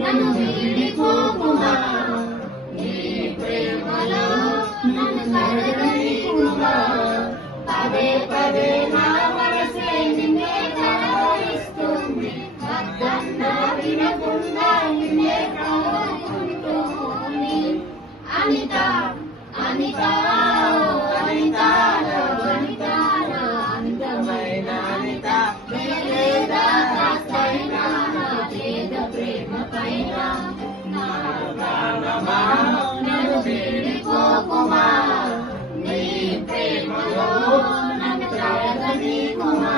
నన్ను వీడిపోకుమా, నీ ప్రేమలో నన్ను కడగనీకుమా. పదే పదే నా మనసే నిన్నే కలవరిస్తుంది, వద్దన్నా వినకుండా నిన్నే కోరుకుంటోంది. అనిత అనిత అనిత అందమైన అనిత, లేదా కాస్తైనా నా చేద ప్రేమ పైన. నా ప్రాణమా నన్ను వీడిపోకుమా, నీ ప్రేమలో నన్ను కడగనీకుమా.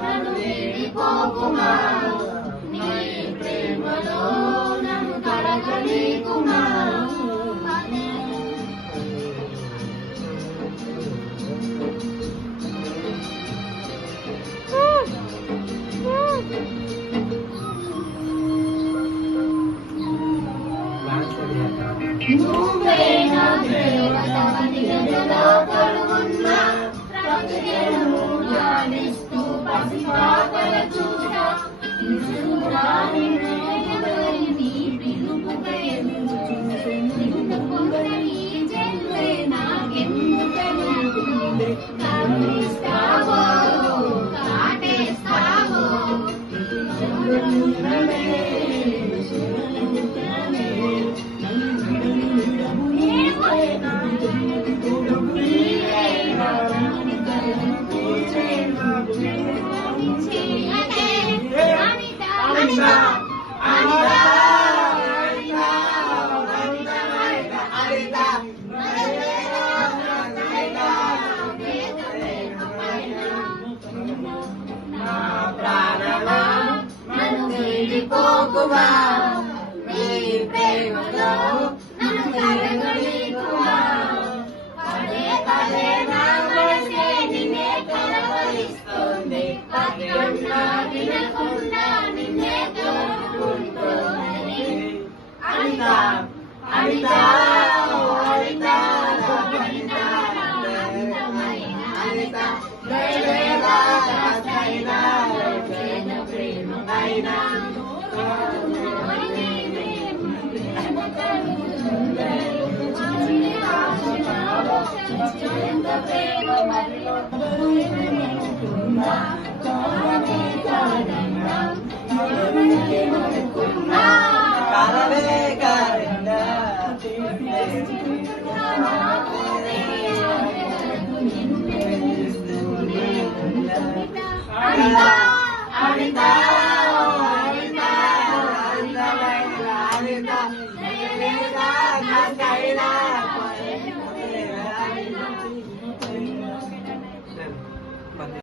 నన్ను వీడిపోకుమా, నీ ప్రేమలో నన్ను కడగనీకుమా. నువ్వే నా దేవతవని గదిలో కొలువున్నా, ప్రతిదినము ధ్యానిస్తూ పసిపాపల చూడ. నిజంగా నిన్ను నీ పిలుపుగా ఎదుగుచున్న ఈ జన్మే నాకెందుకని కరుణిస్తావో కాటేస్తావో. నన్ను వీడిపోకుమా, నీ ప్రేమలో నన్ను కడగనీకుమా. పదే పదే నా మనసే నిన్నే కలవరిస్తుంది, వద్దన్నా వినకుండా నిన్నే కోరుకుంటోంది. అనిత అనిత అనిత అందమైన అనిత, లేదా కాస్తైనా చేద ప్రేమ పైన. అనిత అనిత అందమైన అనిత, లేదా కాస్తైనా